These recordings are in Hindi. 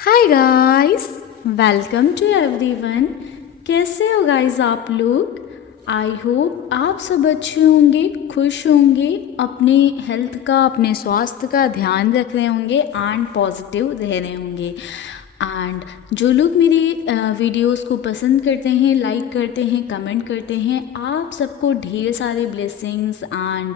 Hi guys, welcome to everyone. कैसे हो गाइस आप लोग? आई होप आप सब अच्छे होंगे, खुश होंगे, अपने हेल्थ का, अपने स्वास्थ्य का ध्यान रख रहे होंगे एंड पॉजिटिव रह रहे होंगे। एंड जो लोग मेरी वीडियोस को पसंद करते हैं, लाइक करते हैं, कमेंट करते हैं, आप सबको ढेर सारे ब्लेसिंग्स एंड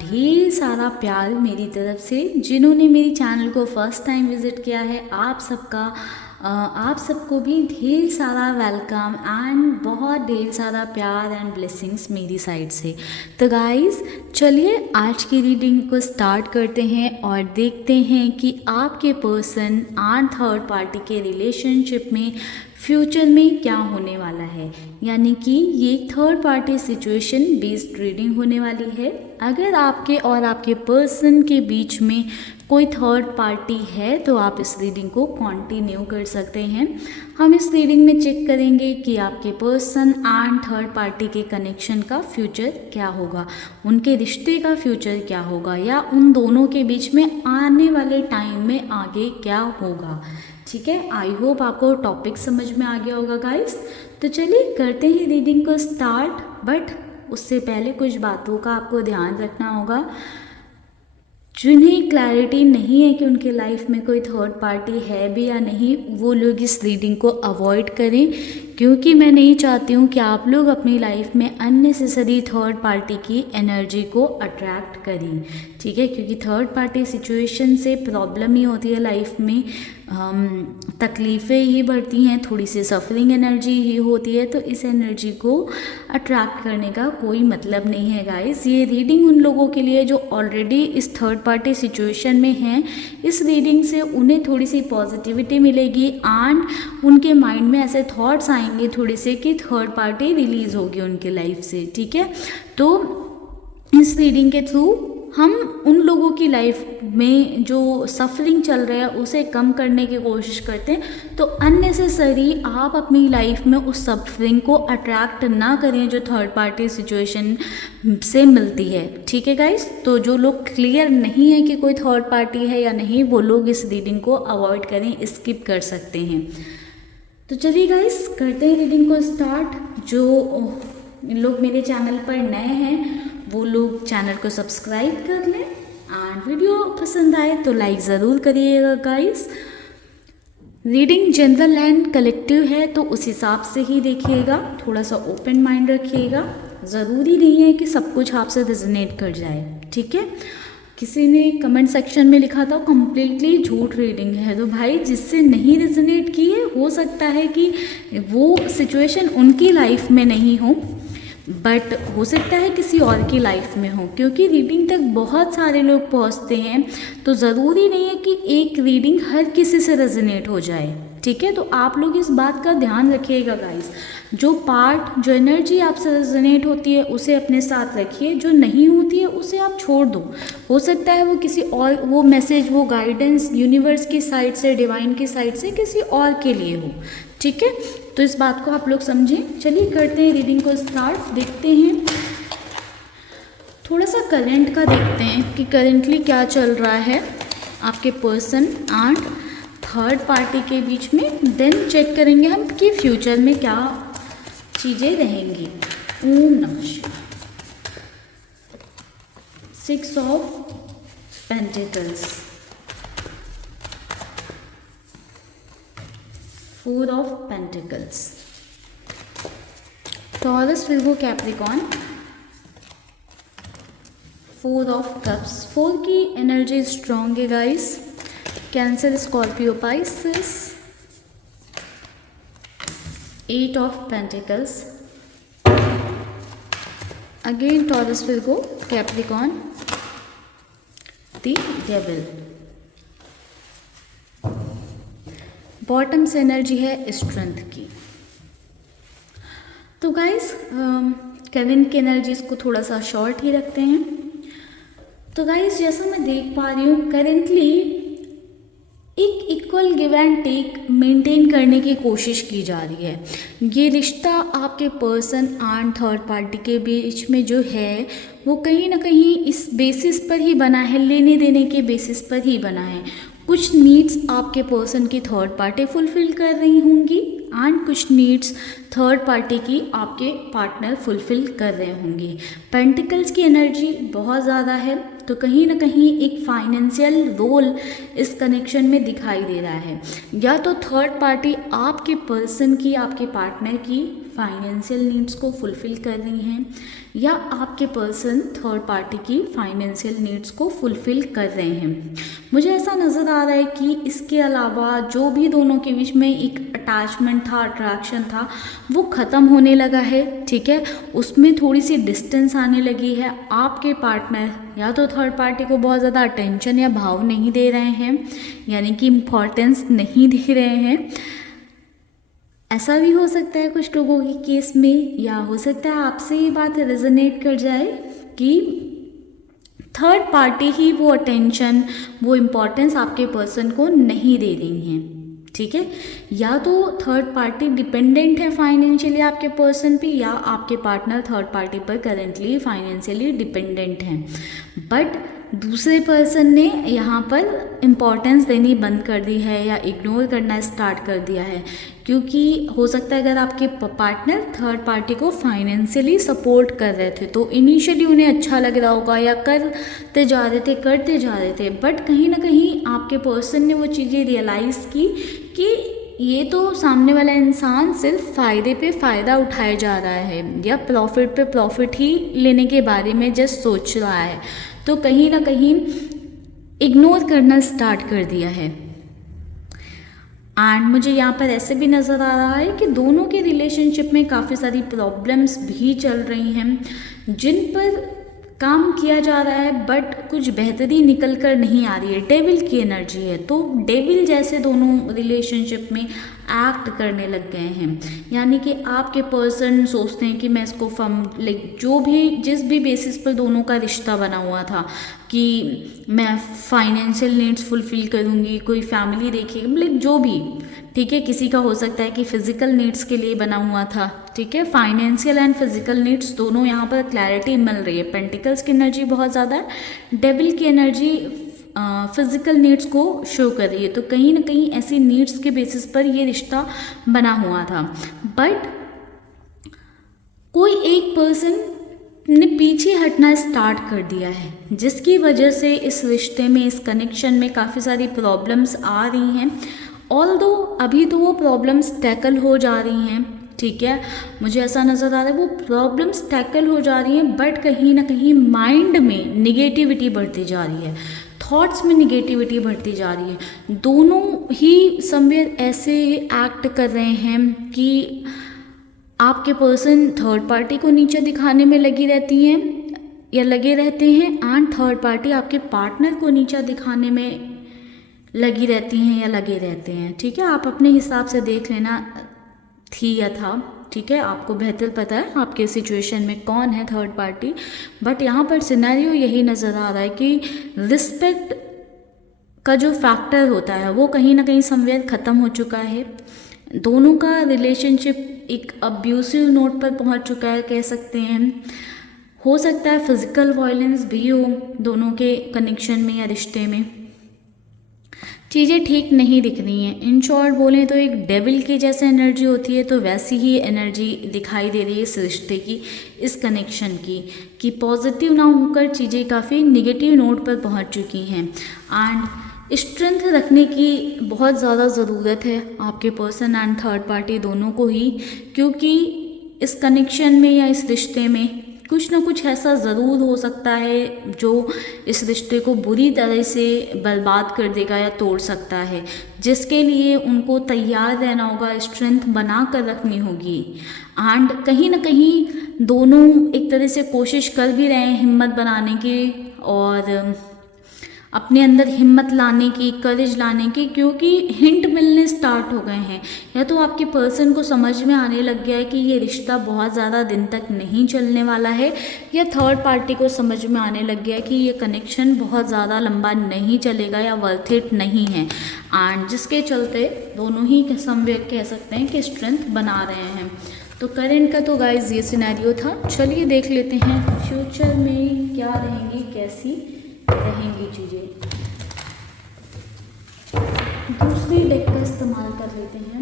ढेर सारा प्यार मेरी तरफ से। जिन्होंने मेरी चैनल को फर्स्ट टाइम विज़िट किया है, आप सबको भी ढेर सारा वेलकम एंड बहुत ढेर सारा प्यार एंड ब्लेसिंग्स मेरी साइड से। तो गाइस चलिए आज की रीडिंग को स्टार्ट करते हैं और देखते हैं कि आपके पर्सन एंड थर्ड पार्टी के रिलेशनशिप में फ्यूचर में क्या होने वाला है। यानी कि ये third party situation based reading होने वाली है। अगर आपके और आपके पर्सन के बीच में कोई थर्ड पार्टी है तो आप इस रीडिंग को कंटिन्यू कर सकते हैं। हम इस रीडिंग में चेक करेंगे कि आपके पर्सन एंड थर्ड पार्टी के कनेक्शन का फ्यूचर क्या होगा, उनके रिश्ते का फ्यूचर क्या होगा, या उन दोनों के बीच में आने वाले टाइम में आगे क्या होगा। ठीक है, आई होप आपको टॉपिक समझ में आ गया होगा गाइस। तो चलिए करते हैं रीडिंग को स्टार्ट। बट उससे पहले कुछ बातों का आपको ध्यान रखना होगा। जिन्हें क्लैरिटी नहीं है कि उनके लाइफ में कोई थर्ड पार्टी है भी या नहीं, वो लोग इस रीडिंग को अवॉइड करें, क्योंकि मैं नहीं चाहती हूँ कि आप लोग अपनी लाइफ में अननेसेसरी थर्ड पार्टी की एनर्जी को अट्रैक्ट करें। ठीक है, क्योंकि थर्ड पार्टी सिचुएशन से प्रॉब्लम ही होती है लाइफ में, तकलीफ़ें ही बढ़ती हैं, थोड़ी सी सफरिंग एनर्जी ही होती है। तो इस एनर्जी को अट्रैक्ट करने का कोई मतलब नहीं है गाइस। ये रीडिंग उन लोगों के लिए जो ऑलरेडी इस थर्ड पार्टी सिचुएशन में हैं। इस रीडिंग से उन्हें थोड़ी सी पॉजिटिविटी मिलेगी एंड उनके माइंड में ऐसे थॉट्स आएंगे थोड़े से कि थर्ड पार्टी रिलीज़ होगी उनके लाइफ से। ठीक है, तो इस रीडिंग के थ्रू हम उन लोगों की लाइफ में जो सफरिंग चल रहा है उसे कम करने की कोशिश करते हैं। तो अननेसेसरी आप अपनी लाइफ में उस सफरिंग को अट्रैक्ट ना करें जो थर्ड पार्टी सिचुएशन से मिलती है। ठीक है गाइस, तो जो लोग क्लियर नहीं है कि कोई थर्ड पार्टी है या नहीं, वो लोग इस रीडिंग को अवॉइड करें, स्किप कर सकते हैं। तो चलिए गाइस करते हैं रीडिंग को स्टार्ट। जो लोग मेरे चैनल पर नए हैं वो लोग चैनल को सब्सक्राइब कर लें एंड वीडियो पसंद आए तो लाइक ज़रूर करिएगा guys. Reading general and collective है तो उस हिसाब से ही देखिएगा, थोड़ा सा ओपन माइंड रखिएगा। ज़रूरी नहीं है कि सब कुछ आपसे रेजोनेट कर जाए। ठीक है, किसी ने कमेंट सेक्शन में लिखा था कम्प्लीटली झूठ रीडिंग है, तो भाई जिससे नहीं रेजोनेट की है हो सकता है कि वो सिचुएशन उनकी लाइफ में नहीं हो, बट हो सकता है किसी और की लाइफ में हो, क्योंकि रीडिंग तक बहुत सारे लोग पहुंचते हैं। तो ज़रूरी नहीं है कि एक रीडिंग हर किसी से रेजोनेट हो जाए। ठीक है, तो आप लोग इस बात का ध्यान रखिएगा गाइस। जो एनर्जी आपसे रेजोनेट होती है उसे अपने साथ रखिए, जो नहीं होती है उसे आप छोड़ दो। हो सकता है वो किसी और, वो मैसेज, वो गाइडेंस यूनिवर्स की साइड से, डिवाइन की साइड से किसी और के लिए हो। ठीक है, तो इस बात को आप लोग समझें। चलिए करते हैं रीडिंग को स्टार्ट। देखते हैं थोड़ा सा करंट का, देखते हैं कि करेंटली क्या चल रहा है आपके पर्सन एंड थर्ड पार्टी के बीच में। देन चेक करेंगे हम कि फ्यूचर में क्या चीज़ें रहेंगी। ओम नमः शिवाय। 6 of pentacles, 4 of pentacles, taurus, Virgo, Capricorn, 4 of cups. 4 की एनर्जी स्ट्रॉन्ग है guys. Cancer, Scorpio, Pisces, 8 of pentacles, again taurus, Virgo, Capricorn, the devil. Bottom से एनर्जी है स्ट्रेंथ की। तो गाइस करंट की एनर्जीज को थोड़ा सा शॉर्ट ही रखते हैं। तो गाइस जैसा मैं देख पा रही हूँ करेंटली एक equal give and take maintain करने की कोशिश की जा रही है। ये रिश्ता आपके पर्सन एंड थर्ड पार्टी के बीच में जो है वो कहीं ना कहीं इस बेसिस पर ही बना है, लेने देने के बेसिस पर ही बना है। कुछ नीड्स आपके पर्सन की थर्ड पार्टी फुलफ़िल कर रही होंगी एंड कुछ नीड्स थर्ड पार्टी की आपके पार्टनर फुलफ़िल कर रहे होंगे। पेंटिकल्स की एनर्जी बहुत ज़्यादा है, तो कहीं ना कहीं एक फाइनेंशियल रोल इस कनेक्शन में दिखाई दे रहा है। या तो थर्ड पार्टी आपके पर्सन की, आपके पार्टनर की फाइनेंशियल नीड्स को फुलफ़िल कर रही हैं, या आपके पर्सन थर्ड पार्टी की फाइनेंशियल नीड्स को फुलफ़िल कर रहे हैं। मुझे ऐसा नज़र आ रहा है कि इसके अलावा जो भी दोनों के बीच में एक अटैचमेंट था, अट्रैक्शन था, वो ख़त्म होने लगा है, ठीक है। उसमें थोड़ी सी डिस्टेंस आने लगी है। आपके पार्टनर या तो थर्ड पार्टी को बहुत ज़्यादा अटेंशन या भाव नहीं दे रहे हैं, यानी कि इम्पॉर्टेंस नहीं दे रहे हैं। ऐसा भी हो सकता है कुछ लोगों के केस में, या हो सकता है आपसे ये बात रेजोनेट कर जाए कि थर्ड पार्टी ही वो अटेंशन, वो इम्पोर्टेंस आपके पर्सन को नहीं दे रही हैं, ठीक है। या तो थर्ड पार्टी डिपेंडेंट है फाइनेंशियली आपके पर्सन पे, या आपके पार्टनर थर्ड पार्टी पर करेंटली फाइनेंशियली डिपेंडेंट हैं, बट दूसरे पर्सन ने यहाँ पर इम्पॉर्टेंस देनी बंद कर दी है या इग्नोर करना स्टार्ट कर दिया है। क्योंकि हो सकता है अगर आपके पार्टनर थर्ड पार्टी को फाइनेंशियली सपोर्ट कर रहे थे तो इनिशियली उन्हें अच्छा लग रहा होगा या करते जा रहे थे, बट कहीं ना कहीं आपके पर्सन ने वो चीज़ें रियलाइज़ की कि ये तो सामने वाला इंसान सिर्फ फ़ायदे पे फ़ायदा उठाए जा रहा है या प्रॉफिट पे प्रॉफिट ही लेने के बारे में जस्ट सोच रहा है, तो कहीं ना कहीं इग्नोर करना स्टार्ट कर दिया है। एंड मुझे यहाँ पर ऐसे भी नज़र आ रहा है कि दोनों के रिलेशनशिप में काफ़ी सारी प्रॉब्लम्स भी चल रही हैं जिन पर काम किया जा रहा है, बट कुछ बेहतरी निकल कर नहीं आ रही है। डेविल की एनर्जी है, तो डेविल जैसे दोनों रिलेशनशिप में एक्ट करने लग गए हैं। यानी कि आपके पर्सन सोचते हैं कि मैं इसको जो भी जिस भी बेसिस पर दोनों का रिश्ता बना हुआ था कि मैं फाइनेंशियल नीड्स फुलफ़िल करूँगी, कोई फैमिली देखिएगा, मतलब जो भी, ठीक है। किसी का हो सकता है कि फिज़िकल नीड्स के लिए बना हुआ था, ठीक है। फाइनेंशियल एंड फिज़िकल नीड्स दोनों यहाँ पर क्लैरिटी मिल रही है। पेंटिकल्स की एनर्जी बहुत ज़्यादा है, डेविल की एनर्जी फिज़िकल नीड्स को शो कर रही है, तो कहीं ना कहीं ऐसी नीड्स के बेसिस पर ये रिश्ता बना हुआ था, बट कोई एक पर्सन ने पीछे हटना स्टार्ट कर दिया है, जिसकी वजह से इस रिश्ते में, इस कनेक्शन में काफ़ी सारी प्रॉब्लम्स आ रही हैं। ऑल्दो अभी तो वो प्रॉब्लम्स टैकल हो जा रही हैं, ठीक है। मुझे ऐसा नज़र आ रहा है वो प्रॉब्लम्स टैकल हो जा रही हैं, बट कहीं ना कहीं माइंड में निगेटिविटी बढ़ती जा रही है, थॉट्स में निगेटिविटी बढ़ती जा रही है। दोनों ही समवेयर ऐसे एक्ट कर रहे हैं कि आपके पर्सन थर्ड पार्टी को नीचे दिखाने में लगी रहती हैं या लगे रहते हैं, एंड थर्ड पार्टी आपके पार्टनर को नीचा दिखाने में लगी रहती हैं या लगे रहते हैं, ठीक है। आप अपने हिसाब से देख लेना, थी या था, ठीक है। आपको बेहतर पता है आपके सिचुएशन में कौन है थर्ड पार्टी, बट यहाँ पर सिनेरियो यही नज़र आ रहा है कि रिस्पेक्ट का जो फैक्टर होता है वो कहीं ना कहीं समवेयर ख़त्म हो चुका है। दोनों का रिलेशनशिप एक अब्यूसिव नोट पर पहुंच चुका है, कह सकते हैं। हो सकता है फिज़िकल वायलेंस भी हो दोनों के कनेक्शन में या रिश्ते में। चीज़ें ठीक नहीं दिख रही हैं। इन शॉर्ट बोलें तो एक डेविल की जैसे एनर्जी होती है, तो वैसी ही एनर्जी दिखाई दे रही है इस रिश्ते की, इस कनेक्शन की, कि पॉजिटिव ना होकर चीज़ें काफ़ी निगेटिव नोट पर पहुंच चुकी हैं। एंड स्ट्रेंथ रखने की बहुत ज़्यादा ज़रूरत है आपके पर्सन एंड थर्ड पार्टी दोनों को ही, क्योंकि इस कनेक्शन में या इस रिश्ते में कुछ ना कुछ ऐसा ज़रूर हो सकता है जो इस रिश्ते को बुरी तरह से बर्बाद कर देगा या तोड़ सकता है, जिसके लिए उनको तैयार रहना होगा, स्ट्रेंथ बना कर रखनी होगी। एंड कहीं ना कहीं दोनों एक तरह से कोशिश कर भी रहे हैं हिम्मत बनाने की और अपने अंदर हिम्मत लाने की, करेज लाने की, क्योंकि हिंट मिलने स्टार्ट हो गए हैं। या तो आपके पर्सन को समझ में आने लग गया है कि ये रिश्ता बहुत ज़्यादा दिन तक नहीं चलने वाला है, या थर्ड पार्टी को समझ में आने लग गया है कि ये कनेक्शन बहुत ज़्यादा लंबा नहीं चलेगा या वर्थ इट नहीं है, एंड जिसके चलते दोनों ही समवेयर कह सकते हैं कि स्ट्रेंथ बना रहे हैं। तो करेंट का तो गाइज ये सिनेरियो था। चलिए देख लेते हैं फ्यूचर में क्या रहेंगी, कैसी रहेंगी चीज़ें। दूसरी डेक का इस्तेमाल कर लेते हैं।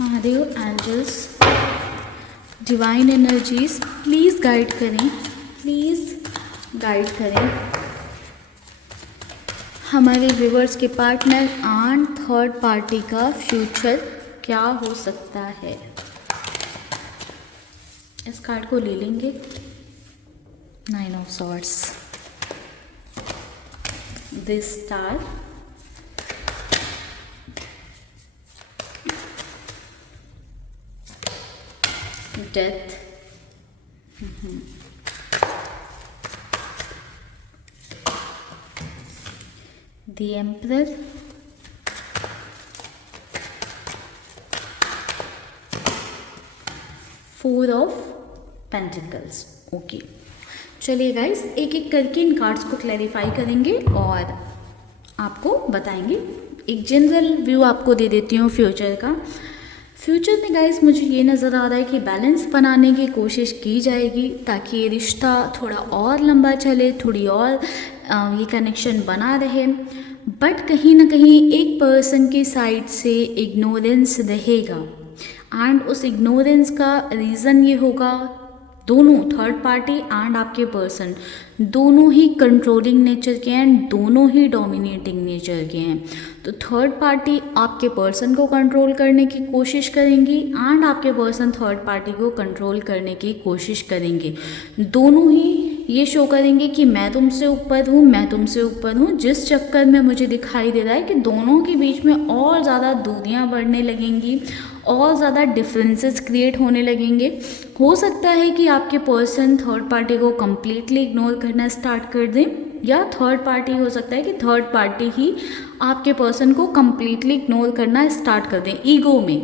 Mahadev, angels, divine energies please guide करें, प्लीज़ गाइड करें हमारे व्यूवर्स के पार्टनर एंड थर्ड पार्टी का फ्यूचर क्या हो सकता है। इस कार्ड को ले लेंगे, 9 of swords, this star, death, the emperor, 4 of pentacles. Okay, चलिए गाइस, एक एक करके इन कार्ड्स को क्लैरिफाई करेंगे और आपको बताएंगे। एक जनरल व्यू आपको दे देती हूँ फ्यूचर का। फ्यूचर में गाइस मुझे ये नज़र आ रहा है कि बैलेंस बनाने की कोशिश की जाएगी ताकि ये रिश्ता थोड़ा और लंबा चले, थोड़ी और ये कनेक्शन बना रहे। बट कहीं ना कहीं एक पर्सन की साइड से इग्नोरेंस रहेगा एंड उस इग्नोरेंस का रीज़न ये होगा, दोनों थर्ड पार्टी एंड आपके पर्सन दोनों ही कंट्रोलिंग नेचर के हैं, दोनों ही डोमिनेटिंग नेचर के हैं। तो थर्ड पार्टी आपके पर्सन को कंट्रोल करने की कोशिश करेंगी एंड आपके पर्सन थर्ड पार्टी को कंट्रोल करने की कोशिश करेंगे। दोनों ही ये शो करेंगे कि मैं तुमसे ऊपर हूँ, मैं तुमसे ऊपर हूँ, जिस चक्कर में मुझे दिखाई दे रहा है कि दोनों के बीच में और ज़्यादा दूरियाँ बढ़ने लगेंगी और ज़्यादा डिफरेंसेस क्रिएट होने लगेंगे। हो सकता है कि आपके पर्सन थर्ड पार्टी को कम्प्लीटली इग्नोर करना स्टार्ट कर दें, या थर्ड पार्टी हो सकता है कि थर्ड पार्टी ही आपके पर्सन को कम्प्लीटली इग्नोर करना स्टार्ट कर दें ईगो में,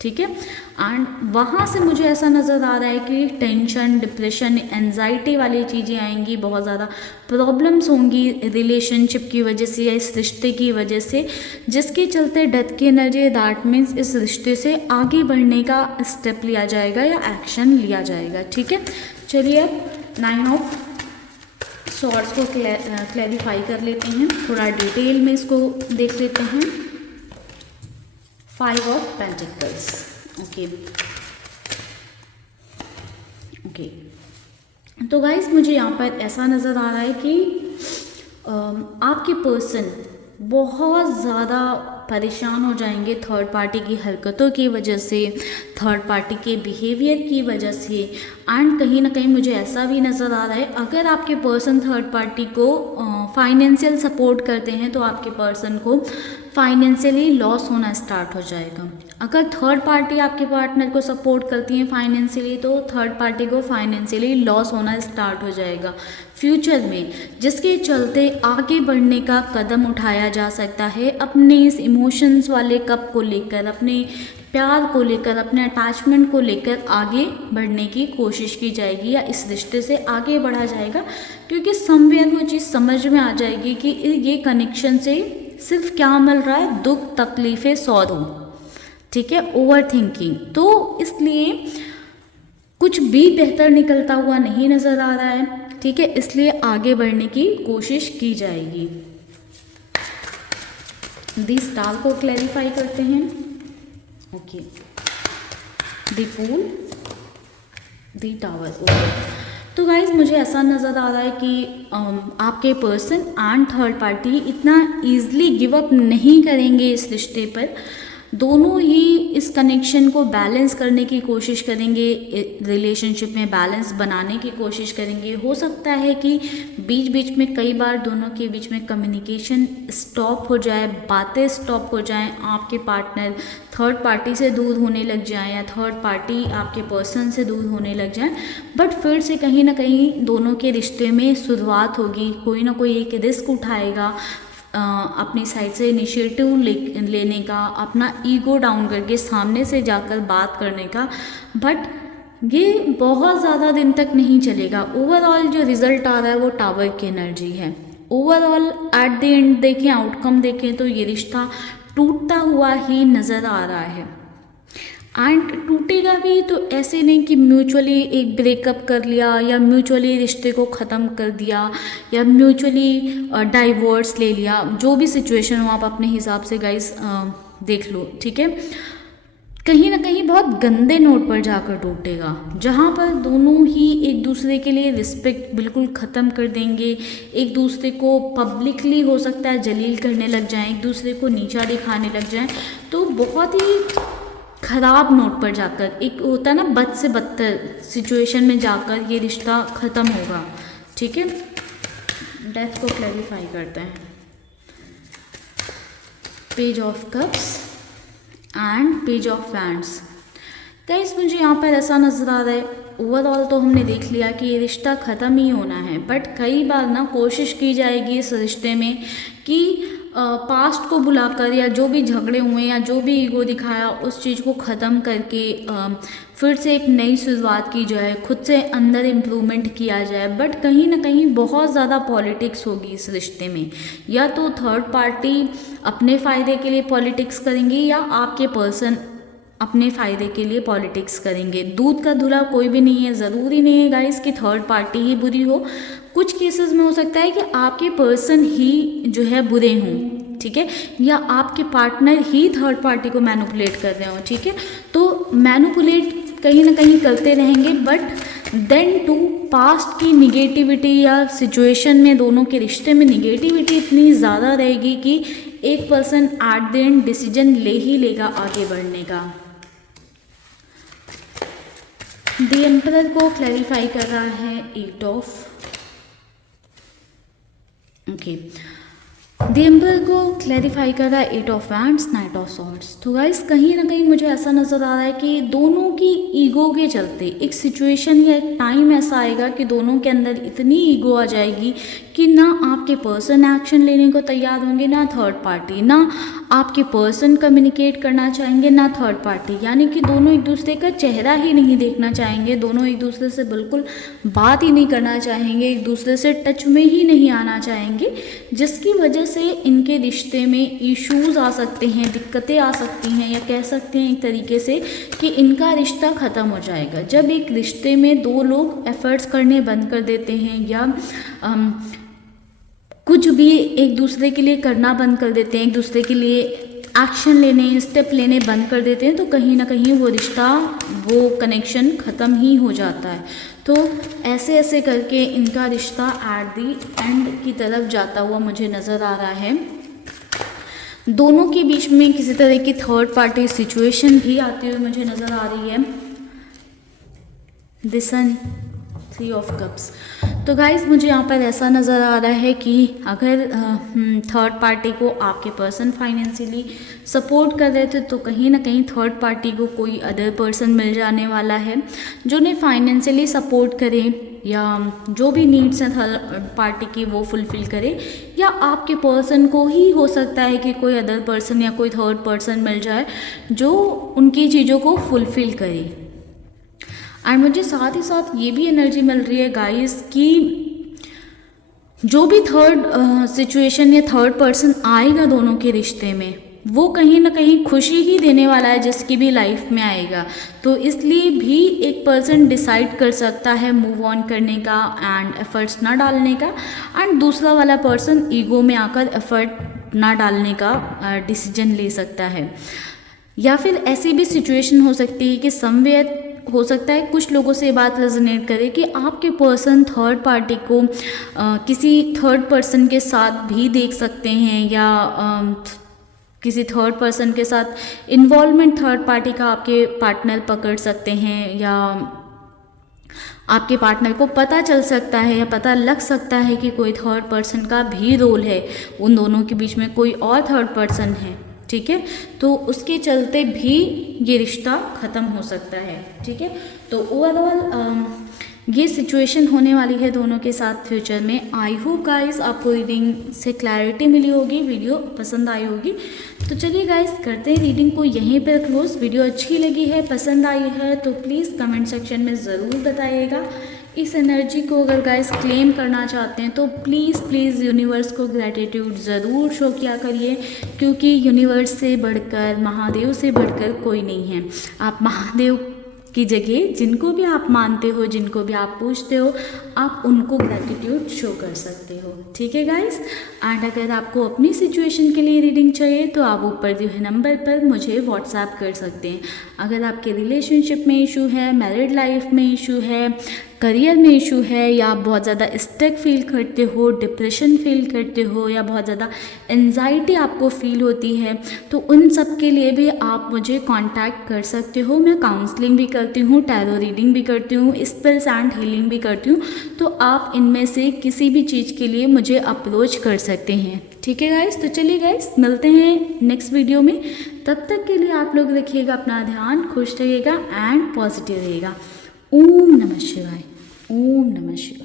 ठीक है। एंड वहाँ से मुझे ऐसा नज़र आ रहा है कि टेंशन, डिप्रेशन, एंजाइटी वाली चीज़ें आएंगी, बहुत ज़्यादा प्रॉब्लम्स होंगी रिलेशनशिप की वजह से या इस रिश्ते की वजह से, जिसके चलते डेथ की एनर्जी, दैट मीन्स इस रिश्ते से आगे बढ़ने का स्टेप लिया जाएगा या एक्शन लिया जाएगा, ठीक है। चलिए अब 9 ऑफ सॉर्ड्स को क्लैरिफाई कर लेते हैं, थोड़ा डिटेल में इसको देख लेते हैं। 5 ऑफ पेंटिकल्स, ओके ओके। तो गाइस मुझे यहाँ पर ऐसा नज़र आ रहा है कि आपके पर्सन बहुत ज़्यादा परेशान हो जाएंगे थर्ड पार्टी की हरकतों की वजह से, थर्ड पार्टी के बिहेवियर की वजह से। एंड कहीं ना कहीं मुझे ऐसा भी नज़र आ रहा है, अगर आपके पर्सन थर्ड पार्टी को फाइनेंशियल सपोर्ट करते हैं तो आपके पर्सन को फाइनेंशियली लॉस होना स्टार्ट हो जाएगा। अगर थर्ड पार्टी आपके पार्टनर को सपोर्ट करती है फाइनेंशियली तो थर्ड पार्टी को फाइनेंशियली लॉस होना स्टार्ट हो जाएगा फ्यूचर में, जिसके चलते आगे बढ़ने का कदम उठाया जा सकता है। अपने इस इमोशंस वाले कप को लेकर, अपने प्यार को लेकर, अपने अटैचमेंट को लेकर आगे बढ़ने की कोशिश की जाएगी या इस रिश्ते से आगे बढ़ा जाएगा, क्योंकि समवेयर वो चीज़ समझ में आ जाएगी कि ये कनेक्शन से सिर्फ क्या मिल रहा है, दुख, तकलीफ़ें, सौरों, ठीक है, ओवर थिंकिंग। तो इसलिए कुछ भी बेहतर निकलता हुआ नहीं नज़र आ रहा है, ठीक है, इसलिए आगे बढ़ने की कोशिश की जाएगी। दी स्टार को क्लैरिफाई करते हैं, ओके, दी फूल, दी टावर, ओके। तो गाइज मुझे ऐसा नज़र आ रहा है कि आपके पर्सन एंड थर्ड पार्टी इतना ईजली गिव अप नहीं करेंगे इस रिश्ते पर, दोनों ही इस कनेक्शन को बैलेंस करने की कोशिश करेंगे, रिलेशनशिप में बैलेंस बनाने की कोशिश करेंगे। हो सकता है कि बीच बीच में कई बार दोनों के बीच में कम्युनिकेशन स्टॉप हो जाए, बातें स्टॉप हो जाएं, आपके पार्टनर थर्ड पार्टी से दूर होने लग जाएं या थर्ड पार्टी आपके पर्सन से दूर होने लग जाएं, बट फिर से कहीं ना कहीं दोनों के रिश्ते में शुरुआत होगी, कोई ना कोई एक रिस्क उठाएगा अपनी साइड से इनिशिएटिव लेने का, अपना ईगो डाउन करके सामने से जाकर बात करने का, बट ये बहुत ज़्यादा दिन तक नहीं चलेगा। ओवरऑल जो रिज़ल्ट आ रहा है वो टावर की एनर्जी है। ओवरऑल एट द एंड देखें, आउटकम देखें तो ये रिश्ता टूटता हुआ ही नज़र आ रहा है। एंड टूटेगा भी तो ऐसे नहीं कि म्यूचुअली एक ब्रेकअप कर लिया या म्यूचुअली रिश्ते को ख़त्म कर दिया या म्यूचुअली डाइवोर्स ले लिया। जो भी सिचुएशन हो आप अपने हिसाब से गाइस देख लो, ठीक है। कहीं ना कहीं बहुत गंदे नोट पर जाकर टूटेगा, जहाँ पर दोनों ही एक दूसरे के लिए रिस्पेक्ट बिल्कुल ख़त्म कर देंगे, एक दूसरे को पब्लिकली हो सकता है जलील करने लग जाएं, एक दूसरे को नीचा दिखाने लग जाएं। तो बहुत ही ख़राब नोट पर जाकर, एक होता है ना बद से बदतर सिचुएशन में जाकर ये रिश्ता ख़त्म होगा, ठीक है। डेथ को क्लैरिफाई करते हैं। Page of cups and page of wands. Guys मुझे यहाँ पर ऐसा नज़र आ रहा है, ओवरऑल तो हमने देख लिया कि ये रिश्ता ख़त्म ही होना है, बट कई बार ना कोशिश की जाएगी इस रिश्ते में कि पास्ट को बुलाकर या जो भी झगड़े हुए या जो भी ईगो दिखाया उस चीज़ को ख़त्म करके फिर से एक नई शुरुआत की जाए, खुद से अंदर इम्प्रूवमेंट किया जाए। बट कहीं ना कहीं बहुत ज़्यादा पॉलिटिक्स होगी इस रिश्ते में, या तो थर्ड पार्टी अपने फ़ायदे के लिए पॉलिटिक्स करेंगे या आपके पर्सन अपने फ़ायदे के लिए पॉलिटिक्स करेंगे। दूध का धुला कोई भी नहीं है, ज़रूरी नहीं है गाइस कि थर्ड पार्टी ही बुरी हो। कुछ केसेस में हो सकता है कि आपके पर्सन ही जो है बुरे हों, ठीक है, या आपके पार्टनर ही थर्ड पार्टी को मैनिपुलेट कर रहे हो, ठीक है। तो मैनिपुलेट कहीं ना कहीं करते रहेंगे, बट देन टू पास्ट की निगेटिविटी या सिचुएशन में दोनों के रिश्ते में निगेटिविटी इतनी ज़्यादा रहेगी कि एक person at the end decision ले ही लेगा आगे बढ़ने का। द एम्परर को क्लैरिफाई कर रहा है एट ऑफ द एम्परर को क्लैरिफाई कर रहा है eight of wands, knight of swords. तो गाइस कहीं ना कहीं मुझे ऐसा नज़र आ रहा है कि दोनों की ईगो के चलते एक सिचुएशन या एक टाइम ऐसा आएगा कि दोनों के अंदर इतनी ईगो आ जाएगी कि ना आपके पर्सन एक्शन लेने को तैयार होंगे, ना थर्ड पार्टी, ना आपके पर्सन कम्युनिकेट करना चाहेंगे, ना थर्ड पार्टी। यानी कि दोनों एक दूसरे का चेहरा ही नहीं देखना चाहेंगे, दोनों एक दूसरे से बिल्कुल बात ही नहीं करना चाहेंगे, एक दूसरे से टच में ही नहीं आना चाहेंगे, जिसकी वजह से इनके रिश्ते में इश्यूज आ सकते हैं, दिक्कतें आ सकती हैं, या कह सकते हैं एक तरीके से कि इनका रिश्ता ख़त्म हो जाएगा। जब एक रिश्ते में दो लोग एफर्ट्स करने बंद कर देते हैं या कुछ भी एक दूसरे के लिए करना बंद कर देते हैं, एक दूसरे के लिए एक्शन लेने, स्टेप लेने बंद कर देते हैं, तो कहीं ना कहीं वो रिश्ता, वो कनेक्शन ख़त्म ही हो जाता है। तो ऐसे ऐसे करके इनका रिश्ता एट दी एंड की तरफ जाता हुआ मुझे नज़र आ रहा है। दोनों के बीच में किसी तरह की थर्ड पार्टी सिचुएशन भी आती हुई मुझे नज़र आ रही है। The sun, three of cups. तो गाइज़ मुझे यहाँ पर ऐसा नज़र आ रहा है कि अगर थर्ड पार्टी को आपके पर्सन फाइनेंशियली सपोर्ट कर रहे थे तो कहीं ना कहीं थर्ड पार्टी को कोई अदर पर्सन मिल जाने वाला है जो उन्हें फाइनेंशियली सपोर्ट करे, या जो भी नीड्स हैं थर्ड पार्टी की वो फुलफ़िल करे, या आपके पर्सन को ही हो सकता है कि कोई अदर पर्सन या कोई थर्ड पर्सन मिल जाए जो उनकी चीज़ों को फुलफ़िल करे। एंड मुझे साथ ही साथ ये भी एनर्जी मिल रही है गाइस कि जो भी थर्ड सिचुएशन या थर्ड पर्सन आएगा दोनों के रिश्ते में, वो कहीं ना कहीं खुशी ही देने वाला है जिसकी भी लाइफ में आएगा। तो इसलिए भी एक पर्सन डिसाइड कर सकता है मूव ऑन करने का एंड एफर्ट्स ना डालने का, एंड दूसरा वाला पर्सन ईगो में आकर एफर्ट ना डालने का डिसीजन ले सकता है। या फिर ऐसी भी सिचुएशन हो सकती है कि समवेयर हो सकता है कुछ लोगों से ये बात रेजोनेट करे कि आपके पर्सन थर्ड पार्टी को किसी थर्ड पर्सन के साथ भी देख सकते हैं, या किसी थर्ड पर्सन के साथ इन्वॉल्वमेंट थर्ड पार्टी का आपके पार्टनर पकड़ सकते हैं, या आपके पार्टनर को पता चल सकता है या पता लग सकता है कि कोई थर्ड पर्सन का भी रोल है, उन दोनों के बीच में कोई और थर्ड पर्सन है, ठीक है। तो उसके चलते भी ये रिश्ता ख़त्म हो सकता है, ठीक है। तो ओवरऑल ये सिचुएशन होने वाली है दोनों के साथ फ्यूचर में। आई होप गाइस आपको रीडिंग से क्लैरिटी मिली होगी, वीडियो पसंद आई होगी। तो चलिए गाइस करते हैं रीडिंग को यहीं पर क्लोज। वीडियो अच्छी लगी है, पसंद आई है तो प्लीज़ कमेंट सेक्शन में ज़रूर बताइएगा इस एनर्जी को अगर गाइस क्लेम करना चाहते हैं तो प्लीज़ यूनिवर्स को ग्रैटिट्यूड ज़रूर शो किया करिए, क्योंकि यूनिवर्स से बढ़कर, महादेव से बढ़कर कोई नहीं है। आप महादेव की जगह जिनको भी आप मानते हो, जिनको भी आप पूछते हो, आप उनको ग्रैटिट्यूड शो कर सकते हो। ठीक है गाइस। एंड अगर आपको अपनी सिचुएशन के लिए रीडिंग चाहिए तो आप ऊपर दिए हुए नंबर पर मुझे व्हाट्सएप कर सकते हैं। अगर आपके रिलेशनशिप में इशू है, मैरिड लाइफ में इशू है, करियर में इशू है, या आप बहुत ज़्यादा स्टक फील करते हो, डिप्रेशन फील करते हो, या बहुत ज़्यादा एंजाइटी आपको फील होती है, तो उन सब के लिए भी आप मुझे कांटेक्ट कर सकते हो। मैं काउंसलिंग भी करती हूँ, टैरो रीडिंग भी करती हूँ, स्पेल्स एंड हीलिंग भी करती हूँ। तो आप इनमें से किसी भी चीज़ के लिए मुझे अप्रोच कर सकते हैं। ठीक है गाइस। तो चलिए गाइस, मिलते हैं नेक्स्ट वीडियो में। तब तक के लिए आप लोग रखिएगा अपना ध्यान, खुश रहिएगा एंड पॉजिटिव रहिएगा। ओम नमः शिवाय। ओम नमः शिवाय।